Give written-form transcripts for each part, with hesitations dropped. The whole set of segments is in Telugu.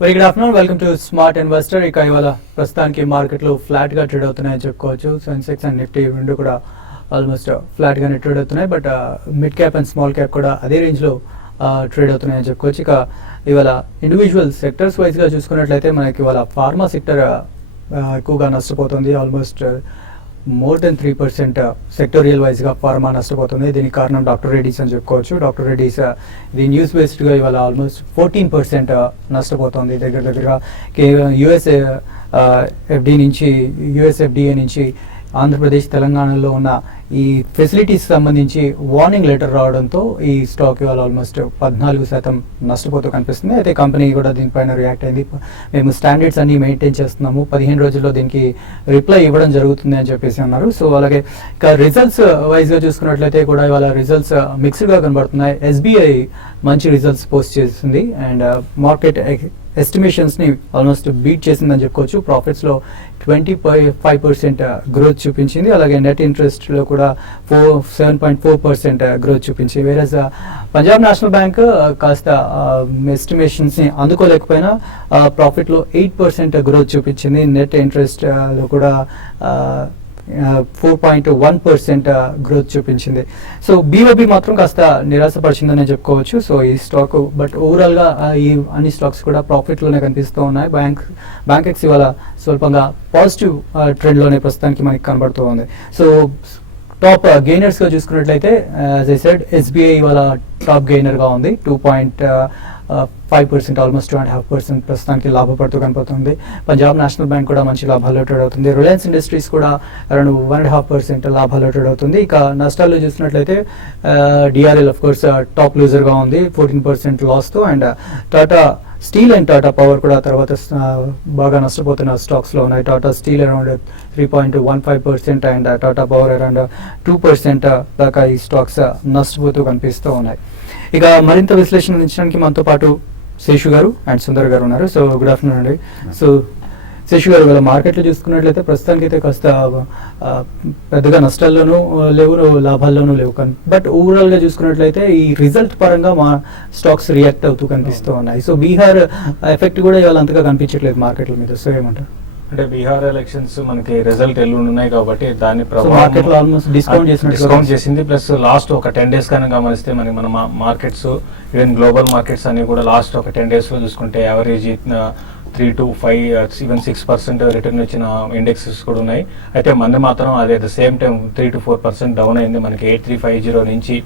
Very good afternoon, welcome to smart investor. ఇక ఇవాళ ప్రస్తుతానికి మార్కెట్లో ఫ్లాట్గా ట్రేడ్ అవుతున్నాయని చెప్పుకోవచ్చు. సెన్సెక్స్ అండ్ నిఫ్టీ రెండు కూడా ఆల్మోస్ట్ ఫ్లాట్గానే ట్రేడ్ అవుతున్నాయి. But mid cap and small cap కూడా అదే రేంజ్లో ట్రేడ్ అవుతున్నాయని చెప్పుకోవచ్చు. ఇక ఇవాళ ఇండివిజువల్ సెక్టర్స్ వైజ్గా చూసుకున్నట్లయితే మనకి ఇవాళ ఫార్మా సెక్టర్ ఎక్కువగా నష్టపోతుంది. ఆల్మోస్ట్ మోర్ దెన్ 3% సెక్టోరియల్ వైజ్గా ఫార్మా నష్టపోతుంది. దీనికి కారణం డాక్టర్ రెడ్డీస్ అని చెప్పుకోవచ్చు. డాక్టర్ రెడ్డీస్ ఇది న్యూస్ బేస్డ్గా ఇవాళ ఆల్మోస్ట్ 14% నష్టపోతుంది. దగ్గరగా యుఎస్ ఎఫ్డిఏ నుంచి ఆంధ్రప్రదేశ్ తెలంగాణలో ఉన్న ఈ ఫెసిలిటీస్ సంబంధించి వార్నింగ్ లెటర్ రావడంతో ఈ స్టాక్ ఇవాళ ఆల్మోస్ట్ 14% నష్టపోతూ కనిపిస్తుంది. అయితే కంపెనీ కూడా దీనిపైన రియాక్ట్ అయింది. మేము స్టాండర్డ్స్ అన్ని మెయింటైన్ చేస్తున్నాము, 15 రోజుల్లో దీనికి రిప్లై ఇవ్వడం జరుగుతుంది అని చెప్పేసి అన్నారు. సో అలాగే ఇక రిజల్ట్స్ వైజ్గా చూసుకున్నట్లయితే కూడా ఇవాళ రిజల్ట్స్ మిక్స్డ్గా కనబడుతున్నాయి. ఎస్బీఐ మంచి రిజల్ట్స్ పోస్ట్ చేసింది అండ్ మార్కెట్ ఎస్టిమేషన్స్ని ఆల్మోస్ట్ బీట్ చేసిందని చెప్పుకోవచ్చు. ప్రాఫిట్స్లో 25% గ్రోత్ చూపించింది. అలాగే నెట్ ఇంట్రెస్ట్లో కూడా 7.4% గ్రోత్ చూపించింది. వేరేజ్ పంజాబ్ నేషనల్ బ్యాంక్ కాస్త ఎస్టిమేషన్స్ని అందుకోలేకపోయినా ప్రాఫిట్లో 8% గ్రోత్ చూపించింది. నెట్ ఇంట్రెస్ట్లో కూడా 4.1% గ్రోత్ చూపించింది. సో బీఓబీ మాత్రం కాస్త నిరాశపరిచిందని చెప్పుకోవచ్చు. సో ఈ స్టాక్ బట్ ఓవరాల్గా ఈ అన్ని స్టాక్స్ కూడా ప్రాఫిట్లోనే కనిపిస్తూ ఉన్నాయి. బ్యాంకెక్స్ ఇవాళ స్వల్పంగా పాజిటివ్ ట్రెండ్లోనే ప్రస్తుతానికి మనకి కనబడుతూ ఉంది. సో టాప్ గెయినర్స్గా చూసుకున్నట్లయితే యాజ్ ఐ సెడ్ ఎస్బీఐ ఇవాళ టాప్ గెయినర్గా ఉంది. 2.5% ఆల్మోస్ట్ 2.5% ప్రస్తుతానికి లాభపడుతూ కనపడుతుంది. పంజాబ్ నేషనల్ బ్యాంక్ కూడా మంచి లాభాల్లో ట్రేడ్ అవుతుంది. రిలయన్స్ ఇండస్ట్రీస్ కూడా అరౌండ్ 1.5% లాభాల్లో ట్రేడ్ అవుతుంది. ఇక నష్టాల్లో చూసినట్లయితే డిఆర్ఎల్ ఆఫ్ కోర్స్ టాప్ లూజర్గా ఉంది 14% లాస్తో. And Tata Steel and Tata Power కూడా తర్వాత బాగా నష్టపోతున్న స్టాక్స్లో ఉన్నాయి. Tata Steel around 3.15% and Tata Power around 2% దాకా ఈ స్టాక్స్ నష్టపోతూ కనిపిస్తూ ఉన్నాయి. ఇక మరింత విశ్లేషణ అందించడానికి మనతో పాటు శేషు గారు అండ్ సుందర్ గారు ఉన్నారు. సో గుడ్ ఆఫ్టర్నూన్ అండి. సో శేషు గారు, ఇలా మార్కెట్లో చూసుకున్నట్లయితే ప్రస్తుతానికి అయితే కాస్త పెద్దగా నష్టాల్లోనూ లేవు, లాభాల్లోనూ లేవు. బట్ ఓవరాల్గా చూసుకున్నట్లయితే ఈ రిజల్ట్ పరంగా మా స్టాక్స్ రియాక్ట్ అవుతూ కనిపిస్తూ ఉన్నాయి. సో బీహార్ ఎఫెక్ట్ కూడా ఇవాళ అంతగా కనిపించట్లేదు మార్కెట్ల మీద. సో ఏమంటారు? అంటే బీహార్ ఎలక్షన్స్ మనకి రిజల్ట్ ఎల్లుండి ఉన్నాయి కాబట్టి దాన్ని మార్కెట్ లో ఆల్మోస్ట్ డిస్కౌంట్ చేసింది. ప్లస్ లాస్ట్ ఒక 10 days కానీ గమనిస్తే మనకి మన మార్కెట్స్ ఈవెన్ గ్లోబల్ మార్కెట్స్ అన్ని కూడా లాస్ట్ ఒక 10 days లో చూసుకుంటే యావరేజ్ 3 to 5 ఈవెన్ 6% రిటర్న్ వచ్చిన ఇండెక్సెస్ కూడా ఉన్నాయి. అయితే మన మాత్రం అదే the same time 3 to 4% down అయింది. మనకి 8350 నుంచి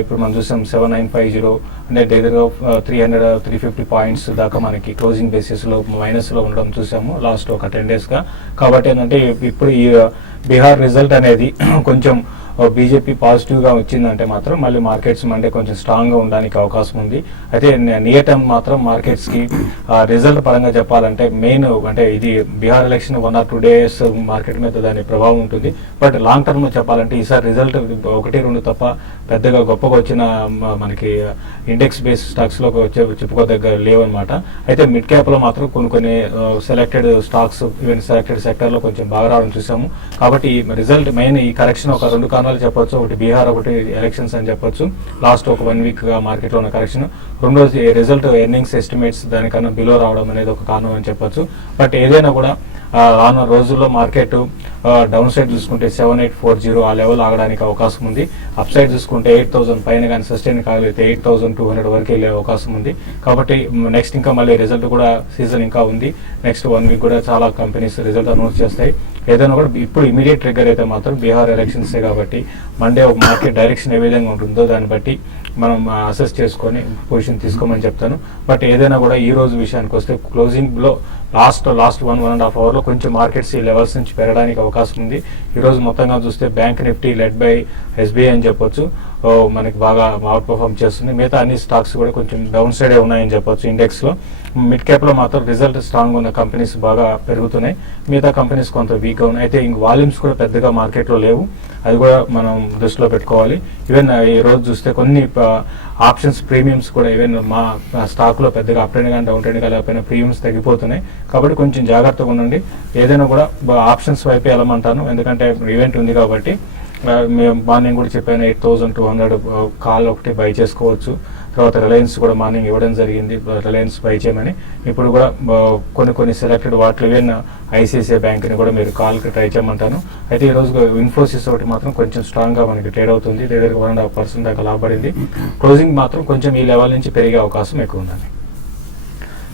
ఇప్పుడు మనం చూసాం 7950, అంటే దగ్గర 300-350 పాయింట్స్ దాకా మనకి క్లోజింగ్ బేసిస్లో మైనస్లో ఉండడం చూసాము లాస్ట్ ఒక 10 daysగా. కాబట్టి ఏంటంటే ఇప్పుడు ఈ బీహార్ రిజల్ట్ అనేది కొంచెం బీజేపీ పాజిటివ్గా వచ్చిందంటే మాత్రం మళ్ళీ మార్కెట్స్ అంటే కొంచెం స్ట్రాంగ్గా ఉండడానికి అవకాశం ఉంది. అయితే నియర్ టర్మ్ మాత్రం మార్కెట్స్కి రిజల్ట్ పరంగా చెప్పాలంటే మెయిన్ అంటే ఇది Bihar election 1 or 2 days market మీద దాని ప్రభావం ఉంటుంది. బట్ లాంగ్ టర్మ్లో చెప్పాలంటే ఈసారి రిజల్ట్ 1-2 తప్ప పెద్దగా గొప్పగా వచ్చిన మనకి ఇండెక్స్ బేస్ స్టాక్స్లో చెప్పుకోదగ్గ లేవన్నమాట. అయితే మిడ్ క్యాప్లో మాత్రం కొన్ని సెలెక్టెడ్ స్టాక్స్ ఈవెన్ సెలెక్టెడ్ సెక్టర్లో కొంచెం బాగా రావడం చూసాము. కాబట్టి ఈ రిజల్ట్ మెయిన్ ఈ కరెక్షన్ ఒక 2 కారణాలు చెప్పొచ్చు. ఒకటి బీహార్, ఒకటి ఎలక్షన్స్ అని చెప్పొచ్చు. లాస్ట్ ఒక 1 week గా మార్కెట్లో ఉన్న కరెక్షన్. రెండోది రిజల్ట్ ఎర్నింగ్స్ ఎస్టిమేట్స్ దానికన్నా బిలో రావడం అనేది ఒక కారణం అని చెప్పొచ్చు. బట్ ఏదైనా కూడా రానున్న రోజుల్లో మార్కెట్ డౌన్ సైడ్ చూసుకుంటే 7840 ఆ లెవెల్ ఆగడానికి అవకాశం ఉంది. అప్ సైడ్ చూసుకుంటే 8000 పైన కానీ సస్టైన్ కాగలిగితే 8200 వరకు వెళ్ళే అవకాశం ఉంది. కాబట్టి నెక్స్ట్ ఇంకా మళ్ళీ రిజల్ట్ కూడా సీజన్ ఇంకా ఉంది. నెక్స్ట్ 1 week కూడా చాలా కంపెనీస్ రిజల్ట్ అనౌన్స్ చేస్తాయి. ఏదైనా కూడా ఇప్పుడు ఇమీడియట్ ట్రిగ్గర్ అయితే మాత్రం బీహార్ ఎలక్షన్సే కాబట్టి మండే ఒక మార్కెట్ డైరెక్షన్ ఏ విధంగా ఉంటుందో దాన్ని బట్టి మనం అసెస్ చేసుకొని పొజిషన్ తీసుకోమని చెప్తాను. బట్ ఏదైనా కూడా ఈ రోజు విషయానికి వస్తే క్లోజింగ్లో లాస్ట్ 1.5 hourలో కొంచెం మార్కెట్స్ ఈ లెవెల్స్ నుంచి పెరగడానికి అవకాశం ఉంది. ఈరోజు మొత్తంగా చూస్తే bank Nifty led by SBI అని చెప్పొచ్చు మనకి బాగా అవుట్ పర్ఫార్మ్ చేస్తుంది. మిగతా అన్ని స్టాక్స్ కూడా కొంచెం డౌన్ సైడే ఉన్నాయని చెప్పొచ్చు ఇండెక్స్లో. మిడ్ క్యాప్లో మాత్రం రిజల్ట్ స్ట్రాంగ్ ఉన్న కంపెనీస్ బాగా పెరుగుతున్నాయి, మిగతా కంపెనీస్ కొంత వీక్గా ఉన్నాయి. అయితే ఇంక వాల్యూమ్స్ కూడా పెద్దగా మార్కెట్లో లేవు, అది కూడా మనం దృష్టిలో పెట్టుకోవాలి. ఈవెన్ ఈ రోజు చూస్తే కొన్ని ఆప్షన్స్ ప్రీమియమ్స్ కూడా ఈవెన్ మా స్టాక్లో పెద్దగా అప్ ట్రెండ్ కానీ డౌన్ ట్రెండ్ కానీ లేకపోయినా ప్రీమియమ్స్ తగ్గిపోతున్నాయి. కాబట్టి కొంచెం జాగ్రత్తగా ఉండండి. ఏదైనా కూడా ఆప్షన్స్ వైపే వెళ్ళమంటాను, ఎందుకంటే ఈవెంట్ ఉంది కాబట్టి మార్నింగ్ కూడా చెప్పాను 8,200 కాల్ ఒకటి బై చేసుకోవచ్చు. తర్వాత రిలయన్స్ కూడా మార్నింగ్ ఇవ్వడం జరిగింది, రిలయన్స్ బై చేయమని. ఇప్పుడు కూడా కొన్ని సెలెక్టెడ్ వాటిలో ఈవెన్ ఐసిఐసిఐ బ్యాంక్ని కూడా మీరు కాల్కి ట్రై చేయమంటాను. అయితే ఈ రోజు ఇన్ఫోసిస్ ఒకటి మాత్రం కొంచెం స్ట్రాంగ్గా మనకి ట్రేడ్ అవుతుంది, దగ్గర 1.5% దాకా లాభపడింది. క్లోజింగ్ మాత్రం కొంచెం ఈ లెవెల్ నుంచి పెరిగే అవకాశం ఎక్కువ ఉందండి.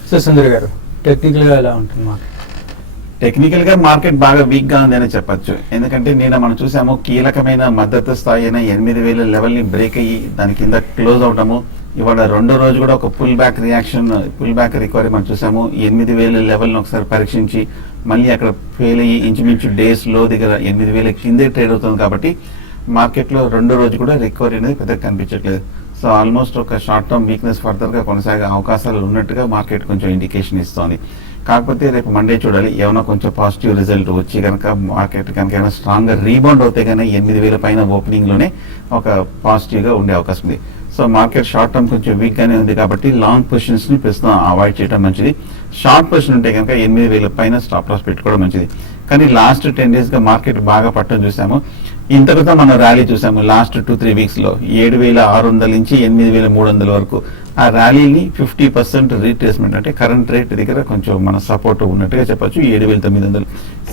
సో సుందర్ గారు, టెక్నికల్గా ఎలా ఉంటుంది మార్కెట్? టెక్నికల్ గా మార్కెట్ బాగా వీక్ గా ఉందని చెప్పొచ్చు. ఎందుకంటే నిన్న మనం చూసాము కీలకమైన మద్దతు స్థాయి అయిన 8,000 లెవెల్ ని బ్రేక్ అయ్యి దాని కింద క్లోజ్ అవటము. ఇవాళ రెండో రోజు కూడా ఒక పుల్ బ్యాక్ రికవరీ మనం చూసాము. 8,000 లెవెల్ ని ఒకసారి పరీక్షించి మళ్ళీ అక్కడ ఫెయిల్ అయ్యి ఇంచుమించు డేస్ లో దగ్గర 8,000 కిందే ట్రేడ్ అవుతుంది. కాబట్టి మార్కెట్ లో రెండో రోజు కూడా రికవరీ అనేది పెద్దగా కనిపించట్లేదు. సో ఆల్మోస్ట్ ఒక షార్ట్ టర్మ్ వీక్నెస్ ఫర్దర్ గా కొనసాగే అవకాశాలు ఉన్నట్టుగా మార్కెట్ కొంచెం ఇండికేషన్ ఇస్తోంది. కాకపోతే రేపు మండే చూడాలి, ఏమైనా కొంచెం పాజిటివ్ రిజల్ట్ వచ్చి కనుక మార్కెట్ కనుక ఏమైనా స్ట్రాంగ్ గా రీబౌండ్ అవుతే కనుక 8,000 పైన ఓపెనింగ్ లోనే ఒక పాజిటివ్ గా ఉండే అవకాశం ఉంది. సో మార్కెట్ షార్ట్ టర్మ్ కొంచెం వీక్ గానే ఉంది కాబట్టి లాంగ్ పొజిషన్స్ ని ప్రస్తుతం అవాయిడ్ చేయడం మంచిది. షార్ట్ పొజిషన్ ఉంటే కనుక 8,000 పైన స్టాప్ లాస్ పెట్టుకోవడం మంచిది. కానీ లాస్ట్ 10 days గా మార్కెట్ బాగా పట్టడం చూసాము. ఇంతకుతో మనం ర్యాలీ చూసాము లాస్ట్ 2-3 weeks లో 7,600 నుంచి 8,300 వరకు. ఆ ర్యాలీని 50% రీట్రేస్మెంట్ అంటే కరెంట్ రేట్ దగ్గర కొంచెం మన సపోర్ట్ ఉన్నట్టుగా చెప్పొచ్చు. 7,900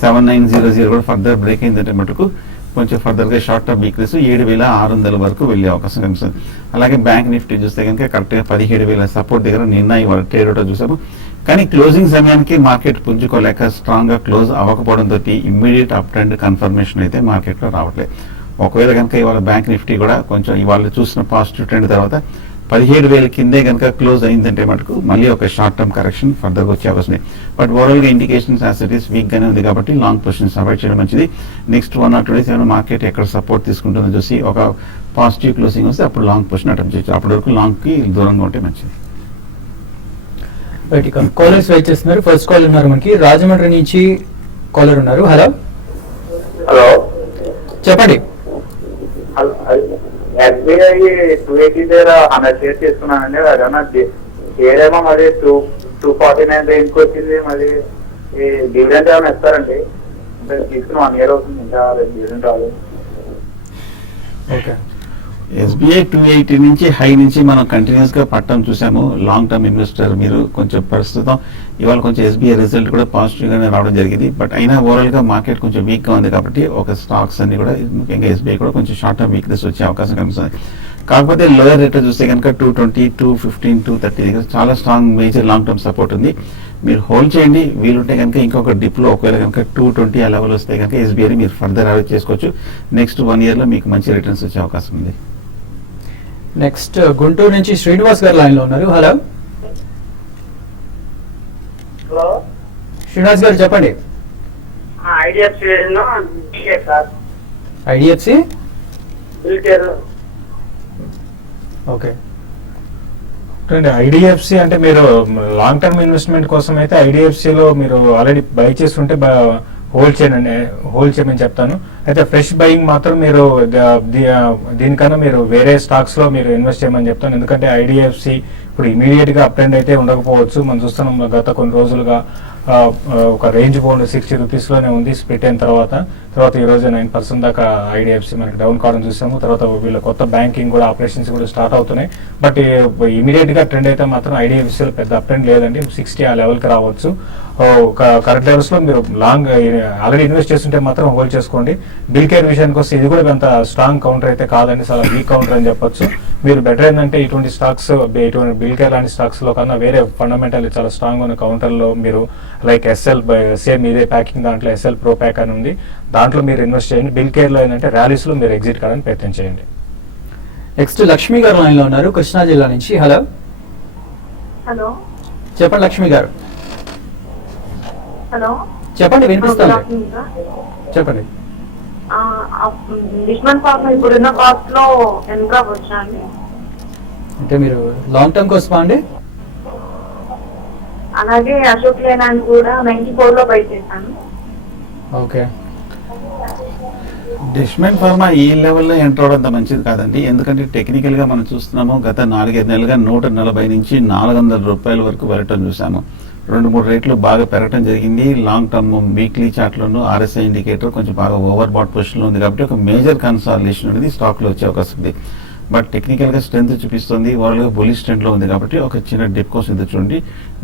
7,900 కూడా ఫర్దర్ బ్రేక్ అయిందంటే మటుకు కొంచెం ఫర్దర్ గా షార్ట్ టర్మ్ వీక్నెస్ 7,600 వరకు వెళ్ళే అవకాశం కనిపిస్తుంది. అలాగే బ్యాంక్ నిఫ్టీ చూస్తే కనుక కరెక్ట్ గా 17,000 సపోర్ట్ దగ్గర నిన్న ఇవాళ ట్రేడ్ అవుట్ చూసాము. కానీ క్లోజింగ్ సమయానికి మార్కెట్ పుంజుకోలేక స్ట్రాంగ్ గా క్లోజ్ అవ్వకపోవడంతో ఇమ్మీడియట్ అప్ ట్రెండ్ కన్ఫర్మేషన్ అయితే మార్కెట్ లో రావట్లేదు. ఒకవేళ కనుక ఇవాళ బ్యాంక్ నిఫ్టీ కూడా కొంచెం ఇవాళ చూసిన పాజిటివ్ ట్రెండ్ తర్వాత 17,000 కిందే కనుక క్లోజ్ అయిందంటే మటుకు మళ్ళీ ఒక షార్ట్ టర్మ్ కరెక్షన్ ఫర్దర్ గా వచ్చే అవకాశం ఉంది. బట్ ఓవరాల్ గా indications as it is week గానే ఉంది కాబట్టి లాంగ్ పొజిషన్స్ అవాయిడ్ చేయడం మంచిది. నెక్స్ట్ 1 or 2 days ఏమైనా మార్కెట్ ఎక్కడ సపోర్ట్ తీసుకుంటుందో చూసి ఒక పాజిటివ్ క్లోజింగ్ వస్తే అప్పుడు లాంగ్ పొజిషన్ అటెంప్ట్ చేయొచ్చు. అప్పటి వరకు లాంగ్ కి దూరంగా ఉంటే మంచిది. రైట్, ఇక కాలర్స్ వెయిట్ చేస్తున్నారు. ఫస్ట్ కాల్ ఉన్నారు మనకి, రాజమండ్రి నుంచి కాలర్ ఉన్నారు. హలో హలో చెప్పండి. ఎస్బీఐ 280 దగ్గర 100 షేర్స్ తీసుకున్నానండి. అదేమన్నా ఏదేమో మరి 249 రేంజ్కి వచ్చింది. మరి ఈ డివిడెండ్ ఏమైనా ఇస్తారండి? తీసుకుని 1 year అవుతుంది, ఇంకా డివిడెండ్ రాలేదు. ఓకే, ఎస్బీఐ 280 నుంచి హై నుంచి మనం కంటిన్యూస్ గా పట్టడం చూసాము. లాంగ్ టర్మ్ ఇన్వెస్టర్ మీరు కొంచెం ప్రస్తుతం ఇవాళ కొంచెం ఎస్బీఐ రిజల్ట్ కూడా పాజిటివ్ గానే రావడం జరిగింది. బట్ అయినా ఓవరాల్ గా మార్కెట్ కొంచెం వీక్ గా ఉంది కాబట్టి ఒక స్టాక్స్ అన్ని కూడా ముఖ్యంగా ఎస్బీఐ కూడా కొంచెం షార్ట్ టర్మ్ వీక్నెస్ వచ్చే అవకాశం కనిపిస్తుంది. కాకపోతే లోయర్ రేట్ చూస్తే కనుక 220, 215, 230 దగ్గర చాలా strong major long term support ఉంది. మీరు హోల్డ్ చేయండి. వీలుంటే కనుక ఇంకొక డిప్ లో ఒకవేళ కనుక 220 ఆ లెవెల్ వస్తే కనుక ఎస్బీఐ మీరు ఫర్దర్ యాడ్ చేసుకోవచ్చు. నెక్స్ట్ 1 year లో మీకు మంచి రిటర్న్స్ వచ్చే అవకాశం ఉంది. నెక్స్ట్ గుంటూరు నుంచి శ్రీనివాస్ గారు లైన్ లో ఉన్నారు. హలో హలో శ్రీనివాస్ గారు చెప్పండి. IDFC sir, IDFC Bilcare. Okay, IDFC అంటే మీరు లాంగ్ టర్మ్ ఇన్వెస్ట్మెంట్ కోసం అయితే ఐడిఎఫ్సిలో మీరు ఆల్రెడీ బై చేస్తుంటే హోల్డ్ చేయమని చెప్తాను. అయితే ఫ్రెష్ బయింగ్ మాత్రం మీరు దీనికన్నా మీరు వేరే స్టాక్స్ లో మీరు ఇన్వెస్ట్ చేయమని చెప్తాను. ఎందుకంటే ఐడిఎఫ్సి ఇప్పుడు ఇమీడియట్ గా అప్ ట్రెండ్ అయితే ఉండకపోవచ్చు. మనం చూస్తున్నాం గత కొన్ని రోజులుగా ఒక రేంజ్ బౌండ్ 60 రూపీస్ లోనే ఉంది. స్ప్లిట్ అయిన తర్వాత ఈ రోజు 9% దాకా ఐడిఎఫ్సి మనకి డౌన్ కావడం చూసాము. తర్వాత వీళ్ళ కొత్త బ్యాంకింగ్ కూడా ఆపరేషన్స్ కూడా స్టార్ట్ అవుతున్నాయి. బట్ ఇమీడియట్ గా ట్రెండ్ అయితే మాత్రం ఐడిఎఫ్సిలో పెద్ద అప్ ట్రెండ్ లేదండి. 60 ఆ లెవెల్ కి రావచ్చు. కరెక్ట్ లెవెల్స్ లో మీరు లాంగ్ ఆల్రెడీ ఇన్వెస్ట్ చేస్తుంటే మాత్రం హోల్డ్ చేసుకోండి. బిల్కేర్ విషయానికి వస్తే ఇది కూడా అంత స్ట్రాంగ్ కౌంటర్ అయితే కాదండి, చాలా వీక్ కౌంటర్ అని చెప్పొచ్చు. మీరు బెటర్ ఏంటంటే ఇటువంటి స్టాక్స్, ఇటువంటి బిల్కేర్ లాంటి స్టాక్స్ లో కన్నా వేరే ఫండమెంటల్ చాలా స్ట్రాంగ్ ఉన్న కౌంటర్ లో మీరు లైక్ ఎస్ఎల్, సేమ్ ఇదే ప్యాకింగ్ దాంట్లో ఎస్ఎల్ ప్రో ప్యాక్ అని ఉంది, దాంట్లో మీరు ఇన్వెస్ట్ చేయండి. బిల్కేర్ లో ఏంటంటే ర్యాలీస్ లో మీరు ఎగ్జిట్ కావడానికి ప్రయత్నం చేయండి. నెక్స్ట్ లక్ష్మి గారు లైన్ లో ఉన్నారు, కృష్ణా జిల్లా నుంచి. హలో హలో చెప్పండి లక్ష్మి గారు. హలో చెప్పండి, వినిపిస్తుంది. చెప్పండి. డిస్మన్ ఫార్మ్ ఇప్పుడున్న కాస్ట్ లో ఎంత వచ్చా అండి? అంటే మీరు లాంగ్ టర్మ్ కోసమా అండి? అలాగే అశోక్ లేనాన్ని కూడా 94 లో బై చేశాను. ఓకే, డిష్మెన్ ఫార్మా ఈ లెవెల్లో ఎంటర్ అవడం అంత మంచిది కాదండి. ఎందుకంటే టెక్నికల్ గా మనం చూస్తున్నాము గత 4-5 నెలలుగా 140 నుంచి 400 రూపాయల వరకు వెళ్ళటం చూసాము. 2-3 రేట్లు బాగా పెరగడం జరిగింది. లాంగ్ టర్మ్ వీక్లీ చార్ట్లోనూ RSI ఇండికేటర్ కొంచెం బాగా ఓవర్ బాట్ పొజిషన్లో ఉంది కాబట్టి ఒక మేజర్ కన్సాలిడేషన్ అనేది స్టాక్లో వచ్చే అవకాశం ఉంది. బట్ టెక్నికల్గా స్ట్రెంత్ చూపిస్తుంది, ఓవరాల్గా బులిష్ ట్రెండ్లో ఉంది కాబట్టి ఒక చిన్న డిప్ కోసం ఇది చూడండి,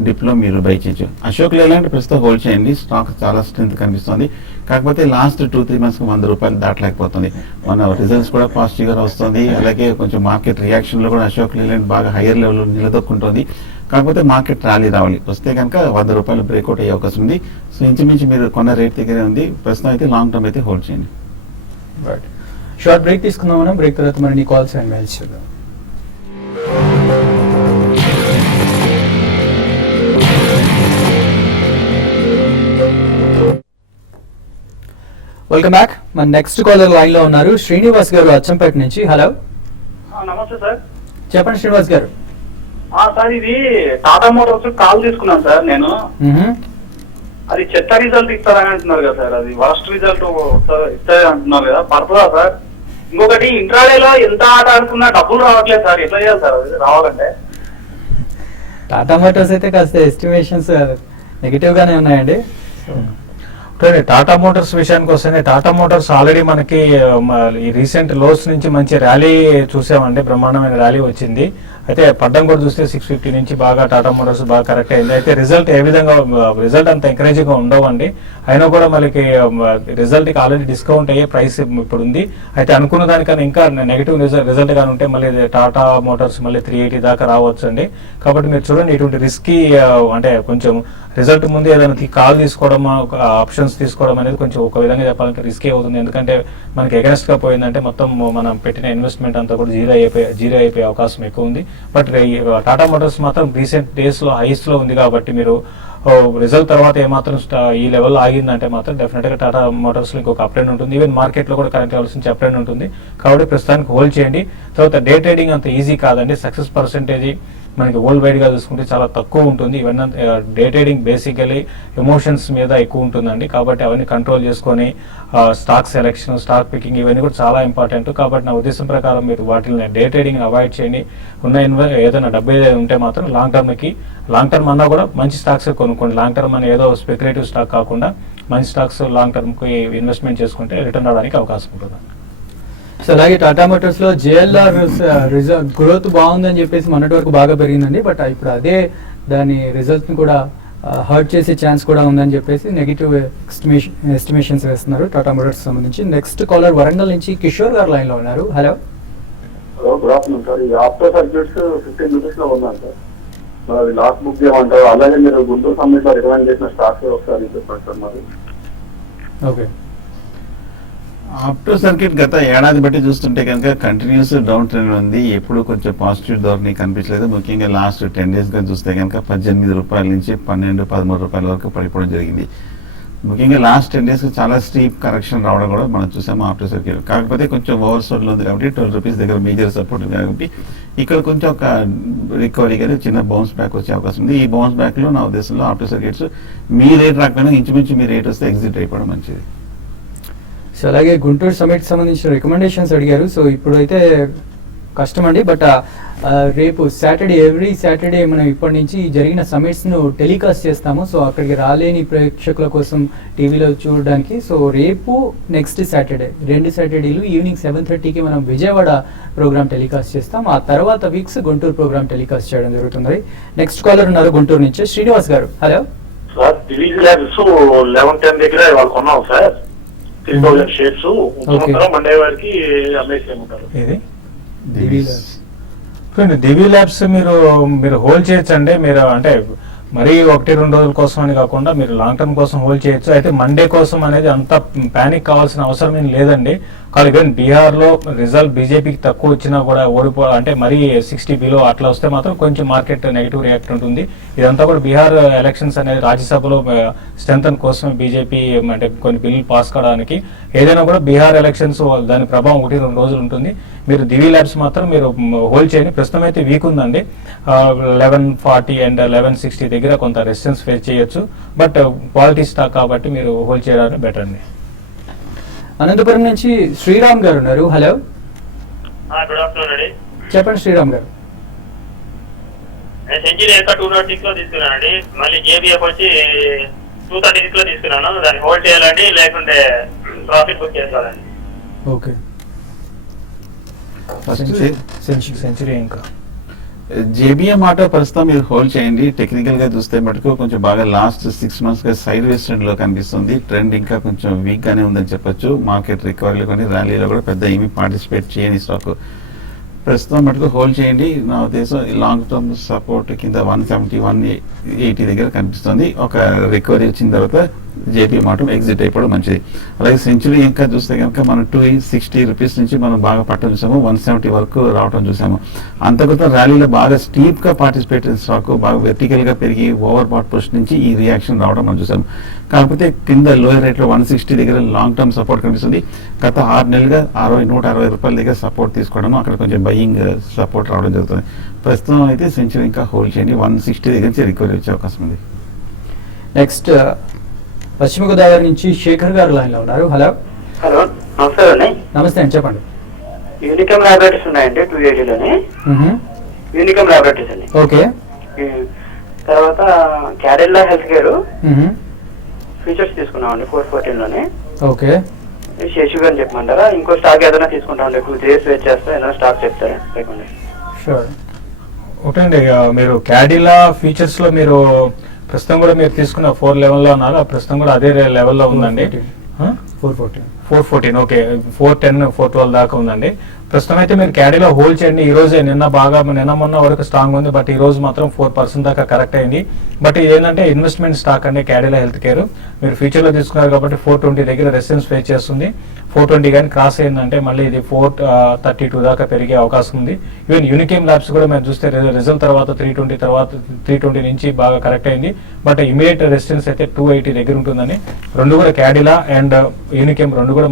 డిప్లో మీరు బై చేయొచ్చు. అశోక్ లేలాంటి ప్రస్తుతం హోల్డ్ చేయండి, స్టాక్ చాలా స్ట్రెంత్ కనిపిస్తుంది. కాకపోతే లాస్ట్ 2-3 మంత్స్కి ₹100 దాటలేకపోతుంది. మన రిజల్ట్స్ కూడా పాజిటివ్గా వస్తుంది, అలాగే కొంచెం మార్కెట్ రియాక్షన్లో కూడా అశోక్ లేలాండ్ బాగా హైయర్ లెవెల్లో నిలదొక్కుంటుంది. కాకపోతే మార్కెట్ ర్యాలీ రావాలి, వస్తే కనుక ₹100 బ్రేక్అవుట్ అయ్యే అవకాశం ఉంది. సో ఇంచుమించు మీరు కొన్న రేట్ దగ్గరే ఉంది. ప్రస్తుతం అయితే లాంగ్ టర్మ్ అయితే హోల్డ్ చేయండి. రైట్, షార్ట్ బ్రేక్ తీసుకుందాం మనం. బ్రేక్ తర్వాత మరి నీ కాల్స్ అండ్ మెయిల్స్ చూద్దాం. Welcome back. మన నెక్స్ట్ కాలర్ లైన్ లో ఉన్నారు శ్రీనివాస్ గారు అచ్చంపేట నుంచి. హలో, నమస్తే సార్. చెప్పండి శ్రీనివాస్ గారు. సార్ ఇది టాటా మోటార్స్ కాల్ తీసుకున్నాను సార్ నేను. అది చెత్త రిజల్ట్ ఇస్తారని అంటున్నారు కదా సార్, అది వర్స్ట్ రిజల్ట్ ఇస్తారని అంటున్నారు కదా, పడుతుందా సార్? ఇంకొకటి ఇంట్రాడేలో ఎంత ఆట ఆడుకున్నా డబ్బులు రావట్లేదు సార్, ఎట్లా చేయాలి సార్ అది రావాలంటే? టాటా మోటార్స్ అయితే కాస్త ఎస్టిమేషన్స్ నెగిటివ్ గానే ఉన్నాయండి. టాటా మోటార్స్ విషయానికి వస్తే టాటా మోటార్స్ ఆల్రెడీ మనకి ఈ రీసెంట్ లోస్ నుంచి మంచి ర్యాలీ చూసామండి, బ్రహ్మాండమైన ర్యాలీ వచ్చింది. అయితే పడ్డం కూడా చూస్తే 650 నుంచి బాగా టాటా మోటార్స్ బాగా కరెక్ట్ అయింది. అయితే రిజల్ట్ ఏ విధంగా రిజల్ట్ అంత ఎంకరేజింగ్ గా ఉండవండి. అయినా కూడా మనకి రిజల్ట్ కి ఆల్రెడీ డిస్కౌంట్ అయ్యే ప్రైస్ ఇప్పుడు ఉంది. అయితే అనుకున్న దానికన్నా ఇంకా నెగిటివ్ రిజల్ట్ గాని ఉంటే మళ్ళీ టాటా మోటార్స్ మళ్ళీ 380 దాకా రావచ్చు అండి. కాబట్టి మీరు చూడండి, ఇటువంటి రిస్కీ అంటే కొంచెం రిజల్ట్ ముందు ఏదైనా కాల్ తీసుకోవడం, ఆప్షన్స్ తీసుకోవడం అనేది కొంచెం ఒక విధంగా చెప్పాలంటే రిస్కీ అవుతుంది. ఎందుకంటే మనకి అగెన్స్ట్ గా పోయిందంటే మొత్తం మనం పెట్టిన ఇన్వెస్ట్మెంట్ అంతా కూడా జీరో అయిపోయే అవకాశం ఎక్కువ ఉంది. బట్ టాటా మోటార్స్ మాత్రం రీసెంట్ డేస్ లో హైస్ లో ఉంది కాబట్టి మీరు రిజల్ట్ తర్వాత ఏమాత్రం ఈ లెవెల్ ఆగిందంటే మాత్రం డెఫినెట్ గా టాటా మోటార్స్ లో ఇంకొక అప్ ట్రెండ్ ఉంటుంది. ఈవెన్ మార్కెట్ లో కూడా కనెక్ట్ అవ్వాల్సిన అప్ ట్రెండ్ ఉంటుంది. కాబట్టి ప్రస్తుతానికి హోల్డ్ చేయండి. తర్వాత డే ట్రేడింగ్ అంత ఈజీ కాదండి. సక్సెస్ పర్సెంటేజ్ మనకి వరల్డ్ వైడ్ గా చూసుకుంటే చాలా తక్కువ ఉంటుంది. ఇవన్నీ డే ట్రేడింగ్ బేసికలీ ఎమోషన్స్ మీద ఎక్కువ ఉంటుందండి. కాబట్టి అవన్నీ కంట్రోల్ చేసుకొని స్టాక్ సెలెక్షన్, స్టాక్ పికింగ్ ఇవన్నీ కూడా చాలా ఇంపార్టెంట్. కాబట్టి నా ఉద్దేశం ప్రకారం మీరు వాటిని డే ట్రేడింగ్ అవాయిడ్ చేయండి. ఉన్న ఏదైనా డబ్బు ఏదైనా ఉంటే మాత్రం లాంగ్ టర్మ్ అన్నా కూడా మంచి స్టాక్స్ కొనుక్కోండి. లాంగ్ టర్మ్ అని ఏదో స్పెక్యులేటివ్ స్టాక్ కాకుండా మంచి స్టాక్స్ లాంగ్ టర్మ్ కి ఇన్వెస్ట్మెంట్ చేసుకుంటే రిటర్న్ రావడానికి అవకాశం ఉంటుంది. సో అలాగే టాటా మోటార్స్ లో JLR రిజల్ట్ గ్రోత్ బాగుందని చెప్పేసి మొన్నటి వరకు బాగా పెరిగిందండి. బట్ ఇప్పుడు అదే దాని రిజల్ట్ ని కూడా హర్ట్ చేసే ఛాన్స్ కూడా ఉందని చెప్పేసి నెగిటివ్ ఎస్టిమేషన్స్ వేస్తున్నారు టాటా మోటార్స్ సంబంధించి. నెక్స్ట్ కాలర్ వరంగల్ నుంచి కిషోర్ గారు లైన్ లో ఉన్నారు. Hello, good afternoon sir. ఇది ఆప్టో సర్క్యూట్స్ 15 రూపీస్ లో ఉన్నాను సార్. మరి లాస్ట్ బుక్ చేయమంటారు. అలాగే మీరు గుంటూరు సమ్మిట్ లో రికమెండ్ చేసిన స్టాక్స్ ఒకసారి చెప్పండి సార్. మరి ఓకే, ఆప్టో సర్క్యూట్ గత ఏడాది బట్టి చూస్తుంటే కనుక కంటిన్యూస్ డౌన్ ట్రెండ్ ఉంది. ఎప్పుడు కొంచెం పాజిటివ్ ధోరణి కనిపించలేదు. ముఖ్యంగా లాస్ట్ 10 days గా చూస్తే కనుక ₹18 నుంచి ₹12-13 వరకు పడిపోవడం జరిగింది. ముఖ్యంగా లాస్ట్ 10 days చాలా స్టీప్ కరెక్షన్ రావడం కూడా మనం చూసాము ఆప్టో సర్క్యూట్. కాకపోతే కొంచెం ఓవర్ సోల్డ్ ఉంది కాబట్టి ₹12 దగ్గర మేజర్ సపోర్ట్ ఉంది కాబట్టి ఇక్కడ కొంచెం ఒక రికవరీ కానీ చిన్న బౌన్స్ బ్యాక్ వచ్చే అవకాశం ఉంది. ఈ బౌన్స్ బ్యాక్ లో నా ఉద్దేశంలో ఆప్టో సర్క్యూట్స్ మీ రేట్ రాకపోయినా ఇంచుమించు మీ రేట్ వస్తే ఎగ్జిట్ అయిపోవడం మంచిది. సో అలాగే గుంటూరు సమిట్ సంబంధించిన రికమెండేషన్స్ అడిగారు. సో ఇప్పుడు అయితే కష్టం అండి. బట్ రేపు ఎవ్రీ సాటర్డే మనం ఇప్పటి నుంచి జరిగిన సమిట్స్ను టెలికాస్ట్ చేస్తాము. సో అక్కడికి రాలేని ప్రేక్షకుల కోసం టీవీలో చూడడానికి. సో రేపు నెక్స్ట్ సాటర్డే 2 సాటర్డేలు ఈవినింగ్ 7:30కి మనం విజయవాడ ప్రోగ్రామ్ టెలికాస్ట్ చేస్తాం. ఆ తర్వాత వీక్స్ గుంటూరు ప్రోగ్రామ్ టెలికాస్ట్ చేయడం జరుగుతుంది. నెక్స్ట్ కాలర్ ఉన్నారు గుంటూరు నుంచి శ్రీనివాస్ గారు. హలో సార్, దిలీజ్ ల్యాబ్స్ 11-10 దగ్గర వాళ్ళు కొన్నాం సార్. 3000 షేర్స్ మండే వారికి అమ్మేసేయమంటారు. ఇది దివి ల్యాబ్స్ మీరు హోల్డ్ చేయొచ్చండి. మీరు అంటే మరీ 1-2 రోజుల కోసం అని కాకుండా మీరు లాంగ్ టర్మ్ కోసం హోల్డ్ చేయొచ్చు. అయితే మండే కోసం అనేది అంత ప్యానిక్ కావాల్సిన అవసరం ఏం లేదండి. కానీ ఈవెన్ బీహార్ లో రిజల్ట్ బీజేపీకి తక్కువ వచ్చినా కూడా అంటే మరీ 60 బిలో అట్లా వస్తే మాత్రం కొంచెం మార్కెట్ నెగిటివ్ రియాక్ట్ ఉంటుంది. ఇదంతా కూడా బీహార్ ఎలక్షన్స్ అనేది రాజ్యసభలో స్ట్రెంథన్ కోసం బీజేపీ అంటే కొన్ని బిల్లులు పాస్ కావడానికి ఏదైనా కూడా బీహార్ ఎలక్షన్స్ దాని ప్రభావం 1-2 రోజులు ఉంటుంది. మీరు దివి ల్యాబ్స్ మాత్రం మీరు హోల్డ్ చేయండి. ప్రస్తుతం అయితే వీక్ ఉందండి. 1140 అండ్ 1160 దగ్గర కొంత రెసిస్టెన్స్ ఫేస్ చేయొచ్చు. బట్ క్వాలిటీ స్టాక్ కాబట్టి మీరు హోల్డ్ చేయడానికి బెటర్ అండి. అనంతపురం నుంచి శ్రీరామ్ గారు ఉన్నారు. హలో, గుడ్ ఆఫ్టర్నూన్ అండి. చెప్పండి శ్రీరామ్ గారు. నేను సెంచరీ ఇంకా 206 లో తీసుకున్నానండి. మళ్ళీ జేబీఎఫ్ వచ్చి 236 లో తీసుకున్నాను. దాన్ని హోల్డ్ చేయాలండి లేకుంటే ప్రాఫిట్ బుక్ చేసుకోవాలండి. ఓకే. సెంచరీ ఇంకా జేబీఎం ఆటో ప్రస్తుతం మీరు హోల్డ్ చేయండి. టెక్నికల్ గా చూస్తే మటుకు కొంచెం బాగా లాస్ట్ 6 months గా సైడ్ వేస్ ట్రెండ్ లో కనిపిస్తుంది. ట్రెండ్ ఇంకా కొంచెం వీక్ గానే ఉందని చెప్పొచ్చు. మార్కెట్ రికవరీలో కానీ ర్యాలీలో కూడా పెద్ద ఏమీ పార్టిసిపేట్ చేయని స్టాక్ ప్రస్తుతం మటుకు హోల్డ్ చేయండి. నా ఉద్దేశం లాంగ్ టర్మ్ సపోర్ట్ కింద 170, 180 దగ్గర కనిపిస్తుంది. ఒక రికవరీ వచ్చిన తర్వాత జేపీ మాటం ఎగ్జిట్ అయిపోవడం మంచిది. అలాగే సెంచురీ ఇంకా చూస్తే కనుక మనం 260 రూపీస్ నుంచి మనం బాగా పట్టడం చూసాము, 170 వరకు రావడం చూసాము. అంతకుత ర్యాలీలో బాగా స్టీప్ గా పార్టిసిపేట్ అయిన స్టాక్ బాగా వెర్టికల్ గా పెరిగి ఓవర్ బాట్ పుష్ నుంచి ఈ రియాక్షన్ రావడం మనం చూసాము. కాకపోతే కింద లోయర్ రేట్ లో 160 దగ్గర లాంగ్ టర్మ్ సపోర్ట్ కనిపిస్తుంది. గత 6 నెలలుగా 160 రూపాయల దగ్గర సపోర్ట్ తీసుకోవడం, అక్కడ కొంచెం బయింగ్ సపోర్ట్ రావడం జరుగుతుంది. ప్రస్తుతం అయితే సెంచురీ ఇంకా హోల్డ్ చేయండి. 160 దగ్గర నుంచి రికవరీ వచ్చే అవకాశం ఉంది. నెక్స్ట్ పశ్చిమ గోదావరి నుంచి శేఖర్ గారు లైన్ లో ఉన్నారు. హలో. హలో, నమస్కారం అండి. నమస్తే అండి, చెప్పండి. యూనికమ్ ల్యాబొరేటరీస్ ఉన్నాయండి 280లోనే. యూనికమ్ ల్యాబొరేటరీస్ అండి. ఓకే. తర్వాత క్యారెల్లా హెల్త్ కేర్ ఫీచర్స్ తీసుకున్నామండి 414లోనే. ఓకే. శేషు గారిని చెప్పమంటారా? ఇంకో స్టాక్ ఏదైనా తీసుకుంటామండి. 2 days వెయిట్ చేస్తా, ఏదైనా స్టాక్ చెప్తారా? రికమెండేషన్. షూర్. ఓకే అండి. మీరు క్యాడిలా ఫీచర్స్ లో మీరు ప్రస్తుతం కూడా మీరు తీసుకున్న 411 లో ఉన్నారు. ప్రస్తుతం కూడా అదే లెవెల్లో ఉందండి. 414. ఓకే, 410, 412 దాకా ఉందండి. ప్రస్తుతం అయితే మీరు క్యాడీలో హోల్డ్ చేయండి. ఈ రోజే నిన్న మొన్న వరకు స్ట్రాంగ్ ఉంది, బట్ ఈ రోజు మాత్రం 4% దాకా కరెక్ట్ అయింది. బట్ ఇది ఏంటంటే ఇన్వెస్ట్మెంట్ స్టాక్ అండి క్యాడీలో హెల్త్ కేర్. మీరు ఫ్యూచర్ లో తీసుకున్నారు కాబట్టి 420 దగ్గర రెసిస్టెన్స్ ఫేస్ చేస్తుంది. 420 కానీ క్రాస్ అయిందంటే మళ్ళీ ఇది 432 దాకా పెరిగే అవకాశం ఉంది. ఈవెన్ యూనికేమ్ ల్యాబ్స్ కూడా మీరు చూస్తే రిజల్ట్ తర్వాత 320 నుంచి బాగా కరెక్ట్ అయింది. బట్ ఇమీడియట్ రెసిస్టెన్స్ అయితే 280 దగ్గర ఉంటుందని. రెండు కూడా క్యాడిలా అండ్ యూనికేమ్ రెండు కూడా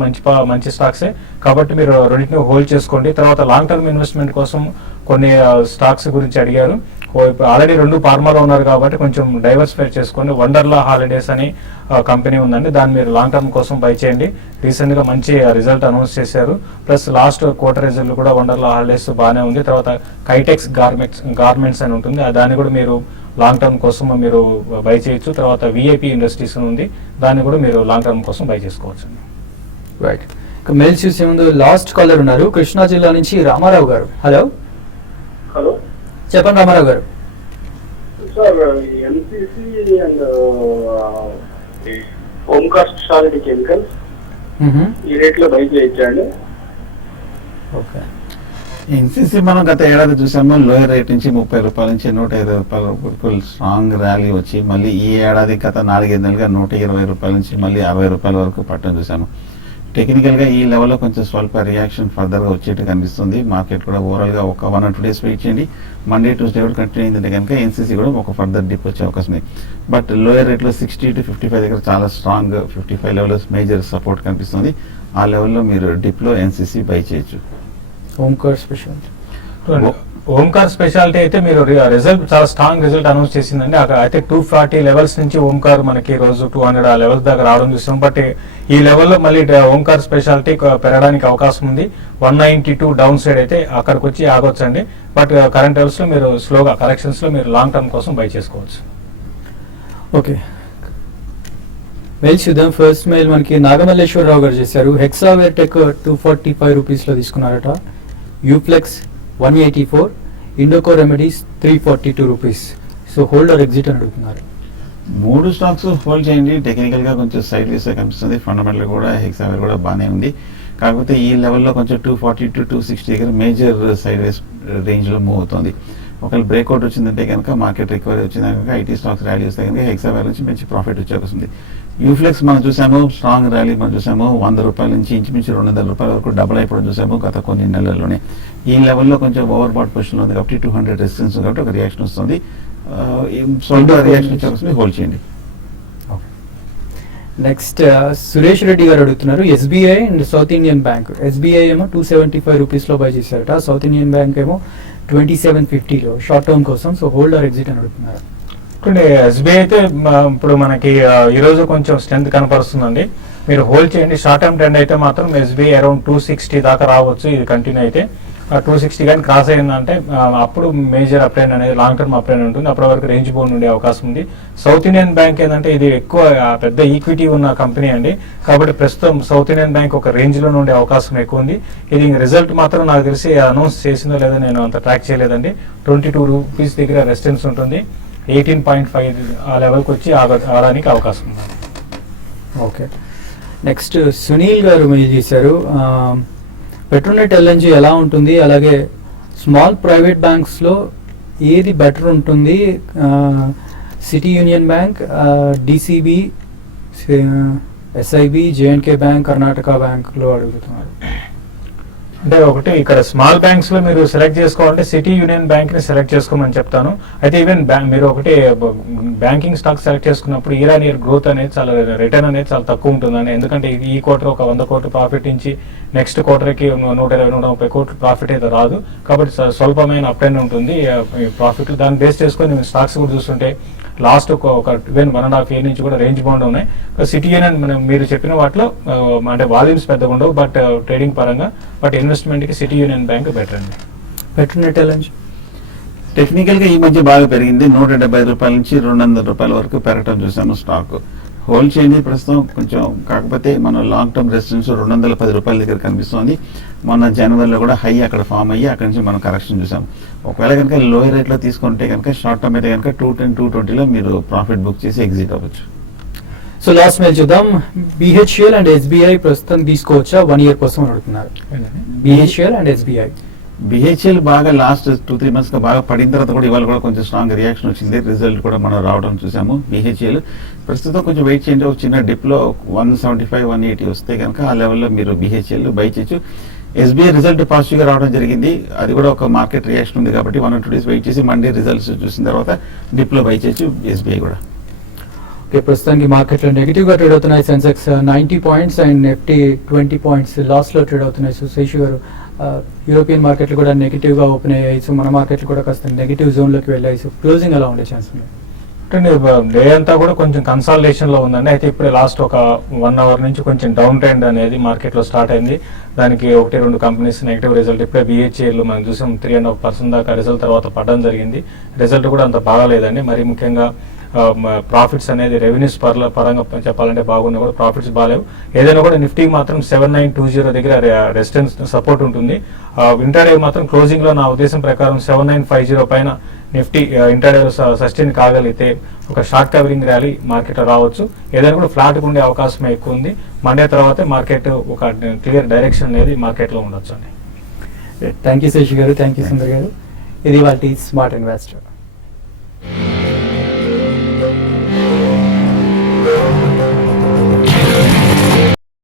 మంచి స్టాక్సే కాబట్టి మీరు రెండింటిని హోల్డ్ చేసుకోండి. తర్వాత లాంగ్ టర్మ్ ఇన్వెస్ట్మెంట్ కోసం కొన్ని స్టాక్స్ గురించి అడిగారు. ఇప్పుడు ఆల్రెడీ 2 ఫార్మాలో ఉన్నారు కాబట్టి కొంచెం డైవర్సిఫై చేసుకోండి. వండర్లా హాలిడేస్ అని కంపెనీ ఉందండి, దాన్ని మీరు లాంగ్ టర్మ్ కోసం బై చేయండి. రీసెంట్ గా మంచి రిజల్ట్ అనౌన్స్ చేశారు. ప్లస్ లాస్ట్ క్వార్టర్ రిజల్ట్ కూడా వండర్లా హాలిడేస్ బాగానే ఉంది. తర్వాత కైటెక్స్ గార్మెంట్స్ అని ఉంటుంది, దాన్ని కూడా మీరు లాంగ్ టర్మ్ కోసం మీరు బై చేయొచ్చు. తర్వాత విఐపి ఇండస్ట్రీస్ ఉంది, దాన్ని కూడా మీరు లాంగ్ టర్మ్ కోసం బై చేసుకోవచ్చు. రైట్. మెయిల్ చూసే ముందు లాస్ట్ కాలర్ ఉన్నారు కృష్ణా జిల్లా నుంచి రామారావు గారు. హలో. హలో, చెప్పండి రామారావు గారు. Sir NCC and Omkar speciality chemicals ఈ రేట్ లో బై చేయొచ్చండి? ఓకే. ఎన్సీసీ మనం గత ఏడాది చూసాము, లోయర్ రేట్ నుంచి 30 రూపాయల నుంచి 120 రూపాయల వరకు స్ట్రాంగ్ ర్యాలీ వచ్చి మళ్ళీ ఈ ఏడాది గత 4-5 నెలలుగా 120 రూపాయల నుంచి మళ్ళీ 60 రూపాయల వరకు పట్టడం చూసాము. టెక్నికల్ గా ఈ లెవెల్లో కొంచెం స్వల్ప రియాక్షన్ ఫర్దర్ గా వచ్చేట్టు కనిపిస్తుంది. మార్కెట్ కూడా ఓవరాల్ గా ఒక 1 or 2 days వెయిట్ చేయండి. మండే ట్యూస్డే కూడా కంటిన్యూ అయిందంటే కనుక ఎన్సీసీ కూడా ఒక ఫర్దర్ డిప్ వచ్చే అవకాశం ఉంది. బట్ లోయర్ రేట్ లో 60 to 55 దగ్గర చాలా స్ట్రాంగ్ 55 లెవెల్ మేజర్ సపోర్ట్ కనిపిస్తుంది. ఆ లెవెల్లో మీరు డిప్ లో ఎన్సీసీ బై చేయొచ్చు. ఓంకార్ స్పెషాలిటీ. ఓంకార్ స్పెషాలిటీ అయితే మీరు రిజల్ట్ చాలా స్ట్రాంగ్ రిజల్ట్ అనౌన్స్ చేసిందండి. అయితే 240 లెవెల్స్ నుంచి ఓంకార్ మనకి రోజు 200 ఆ లెవెల్స్ దాకా రావడం చూస్తాం. బట్ ఈ లెవెల్లో మళ్ళీ ఓంకార్ స్పెషాలిటీ పెరగడానికి అవకాశం ఉంది. 192 డౌన్ సైడ్ అయితే అక్కడికి వచ్చి ఆగొచ్చండి. బట్ కరెంట్ లెవెల్స్ లో మీరు స్లోగా కరెక్షన్స్ లో మీరు లాంగ్ టర్మ్ కోసం బై చేసుకోవచ్చు. ఓకే. మెయిల్ చూద్దాం. ఫస్ట్ మెయిల్ మనకి నాగమల్లేశ్వరరావు గారు చేశారు. హెక్సావేర్ టెక్ 245 రూపీస్లో తీసుకున్నారట. Uflex 184, Indoco Remedies 342 rupees. So holder exit అని అడుగుతున్నారు. 3 స్టాక్స్ హోల్డ్ చేయండి. టెక్నికల్ గా కొంచెం సైడ్ వేస్ కనిపిస్తుంది. ఫండమెంటల్ కూడా హెక్సావేర్ కూడా బాగానే ఉంది. కాకపోతే ఈ లెవెల్లో కొంచెం 240 to 260 దగ్గర మేజర్ సైడ్ వేస్ రేంజ్ లో మూవ్ అవుతుంది. ఒకవేళ బ్రేక్అవుట్ వచ్చిందంటే కనుక మార్కెట్ రికవరీ వచ్చింది కనుక ఐటీ స్టాక్స్ ర్యాలీ వస్తే కనుక హెక్సావేర్ నుంచి మంచి ప్రాఫిట్ వచ్చే అవకాశం ఉంది. యూఫ్లెక్స్ మనం చూసాము, స్ట్రాంగ్ ర్యాలీ మనం చూసాము. 100 రూపాయల నుంచి ఇంచుమించు 200 రూపాయల వరకు డబుల్ అయిపోవడం చూసాము గత కొన్ని నెలల్లోనే. ఈ లెవెల్లో కొంచెం ఓవర్ బాట్ పొజిషన్ ఉంది కాబట్టి 200 రెసిస్టెన్స్ కాబట్టి ఒక రియాక్షన్ వస్తుంది. స్వల్ప రియాక్షన్ వచ్చే అవకాశం హోల్డ్ చేయండి. నెక్స్ట్ సురేష్ రెడ్డి గారు అడుగుతున్నారు SBI and south Indian bank. SBI ఏమో 275 రూపీస్లో బై చేశారట. సౌత్ ఇండియన్ బ్యాంక్ ఏమో 2750లో షార్ట్ టర్మ్ కోసం. సో హోల్డర్ ఎగ్జిట్ అని అడుగుతున్నారు. ఎస్బీఐ అయితే ఇప్పుడు మనకి ఈ రోజు కొంచెం స్ట్రెంత్ కనపరుస్తుందండి. మీరు హోల్డ్ చేయండి. షార్ట్ టర్మ్ ట్రెండ్ అయితే మాత్రం ఎస్బీఐ అరౌండ్ 260 దాకా రావచ్చు ఇది కంటిన్యూ అయితే. 260 కానీ క్రాస్ అయిందంటే అప్పుడు మేజర్ అప్ట్రెండ్ అనేది లాంగ్ టర్మ్ అప్ట్రెండ్ ఉంటుంది. అప్పటి వరకు రేంజ్ బౌండ్ ఉండే అవకాశం ఉంది. సౌత్ ఇండియన్ బ్యాంక్ ఏంటంటే ఇది ఎక్కువ పెద్ద ఈక్విటీ ఉన్న కంపెనీ అండి. కాబట్టి ప్రస్తుతం సౌత్ ఇండియన్ బ్యాంక్ ఒక రేంజ్ లో ఉండే అవకాశం ఎక్కువ ఉంది. ఇది రిజల్ట్ మాత్రం నాకు తెలిసి అనౌన్స్ చేసిందో లేదో నేను అంత ట్రాక్ చేయలేదండి. 22 రూపీస్ దగ్గర రెసిస్టెన్స్ ఉంటుంది. 18.5 ఆ లెవెల్కి వచ్చి ఆగడానికి అవకాశం ఉంది. ఓకే, నెక్స్ట్ సునీల్ గారు మెయిల్ చేశారు. పెట్రోనెట్ ఎల్ఎన్జీ ఎలా ఉంటుంది, అలాగే స్మాల్ ప్రైవేట్ బ్యాంక్స్లో ఏది బెటర్ ఉంటుంది, city union bank, DCB, SIB, J&K bank, Karnataka బ్యాంక్లో అడుగుతున్నారు. అంటే ఒకటి ఇక్కడ స్మాల్ బ్యాంక్స్ లో మీరు సెలెక్ట్ చేసుకోవాలంటే సిటీ యూనియన్ బ్యాంక్ ని సెలెక్ట్ చేసుకోమని చెప్తాను. అయితే ఈవెన్ మీరు ఒకటి బ్యాంకింగ్ స్టాక్ సెలెక్ట్ చేసుకున్నప్పుడు ఇయర్ ఆన్ ఇయర్ గ్రోత్ అనేది చాలా రిటర్న్ అనేది చాలా తక్కువ ఉంటుందని. ఎందుకంటే ఈ క్వార్టర్ ఒక 100 కోట్లు ప్రాఫిట్ నుంచి నెక్స్ట్ క్వార్టర్కి 120-130 కోట్లు ప్రాఫిట్ అయితే రాదు. కాబట్టి స్వల్పమైన అప్ అండ్ ఉంటుంది ప్రాఫిట్. దాన్ని బేస్ చేసుకొని స్టాక్స్ కూడా చూస్తుంటే లాస్ట్ ఒక ఈవెన్ 1.5 year నుంచి కూడా రేంజ్ బౌండ్ ఉన్నాయి. సిటీ యూనియన్ మీరు చెప్పిన వాటిలో అంటే వాల్యూమ్స్ పెద్దగా ఉండవు బట్ ట్రేడింగ్ పరంగా, బట్ ఇన్వెస్ట్మెంట్ కి సిటీ యూనియన్ బ్యాంక్ బెటర్ అండి. పెట్రోనెట్ ఎల్ఎన్జీ టెక్నికల్ గా ఈ మధ్య బాగా పెరిగింది. 170 రూపాయల నుంచి 200 రూపాయల వరకు పెరగటం చూసాము. స్టాక్ హోల్డ్ చేయండి ప్రస్తుతం కొంచెం. కాకపోతే మన లాంగ్ టర్మ్ రెసిస్టెన్స్ 210 రూపాయల దగ్గర కనిపిస్తుంది. మొన్న జనవరిలో కూడా హై అక్కడ ఫామ్ అయ్యి అక్కడ నుంచి మనం కరెక్షన్ చూసాం. ఒకవేళ కనుక లోయర్ రేట్లో తీసుకుంటే కనుక షార్ట్ టర్మ్ అయితే కనుక 210-220లో మీరు ప్రాఫిట్ బుక్ చేసి ఎగ్జిట్ అవ్వచ్చు. సో లాస్ట్ మెయిల్ చూద్దాం. బిహెచ్ఎల్ అండ్ ఎస్బీఐ ప్రస్తుతం తీసుకోవచ్చా 1 year కోసం అడుగుతున్నారు. బిహెచ్ఎల్ అండ్ ఎస్బీఐ. బిహెచ్ఎల్ బాగా లాస్ట్ 2-3 months గా బాగా పడిన తర్వాత కూడా ఇవాళ కూడా కొంచెం స్ట్రాంగ్ రియాక్షన్ వచ్చింది. రిజల్ట్ కూడా మనం రావడం చూసాము. బిహెచ్ఎల్ ప్రస్తుతం కొంచెం వెయిట్ చేయండి. ఒక చిన్న డిప్ లో 175-180 వస్తే కనుక ఆ లెవెల్లో మీరు బిహెచ్ఎల్ బై చేయొచ్చు. ఎస్బీఐ రిజల్ట్ పాజిటివ్ గా రావడం జరిగింది. అది కూడా ఒక మార్కెట్ రియాక్షన్ ఉంది కాబట్టి 1 or 2 days వెయిట్ చేసి మండే రిజల్ట్స్ చూసిన తర్వాత డిప్ లో బై చేయొచ్చు ఎస్బీఐ కూడా. ఓకే, ప్రస్తుతానికి మార్కెట్లో నెగిటివ్ గా ట్రేడ్ అవుతున్నాయి. Sensex 90 points and Nifty 20 points loss లో ట్రేడ్ అవుతున్నాయి. సో శేషు గారు, యూరోపియన్ మార్కెట్లు కూడా నెగిటివ్ గా ఓపెన్ అయ్యాయి. సో మన మార్కెట్లు కూడా కాస్త నెగిటివ్ జోన్ లోకి వెళ్ళాయి. సో క్లోజింగ్ ఎలా ఉండే ఛాన్స్ ఉంది? డే అంతా కూడా కొంచెం కన్సాలిడేషన్ లో ఉందండి. అయితే ఇప్పుడే లాస్ట్ ఒక 1 hour నుంచి కొంచెం డౌన్ ట్రెండ్ అనేది మార్కెట్ లో స్టార్ట్ అయింది. దానికి 1-2 కంపెనీస్ నెగిటివ్ రిజల్ట్. ఇప్పుడే బిహెచ్ఎల్ మనం చూసాం 3.5% దాకా రిజల్ట్ తర్వాత పడడం జరిగింది. రిజల్ట్ కూడా అంత బాగాలేదండి. మరి ముఖ్యంగా ప్రాఫిట్స్ అనేది రెవెన్యూస్ పరంగా చెప్పాలంటే బాగున్నా కూడా ప్రాఫిట్స్ బాగాలేవు. ఏదైనా కూడా నిఫ్టీ మాత్రం 7920 దగ్గర రెసిస్టెన్స్ సపోర్ట్ ఉంటుంది. ఇంటర్డే మాత్రం క్లోజింగ్ లో నా ఉద్దేశం ప్రకారం 7950 పైన నిఫ్టీ ఇంటర్డే సస్టైన్ కాగలిగితే ఒక షార్ట్ కవరింగ్ ర్యాలీ మార్కెట్ రావచ్చు. ఏదైనా కూడా ఫ్లాట్ ఉండే అవకాశం ఎక్కువ ఉంది. మండే తర్వాత మార్కెట్ ఒక క్లియర్ డైరెక్షన్ అనేది మార్కెట్ లో ఉండొచ్చు అండి. థ్యాంక్ యూ శేషు గారు, థ్యాంక్ యూ సుందర్ గారు. ఇది వాటి స్మార్ట్ ఇన్వెస్టర్.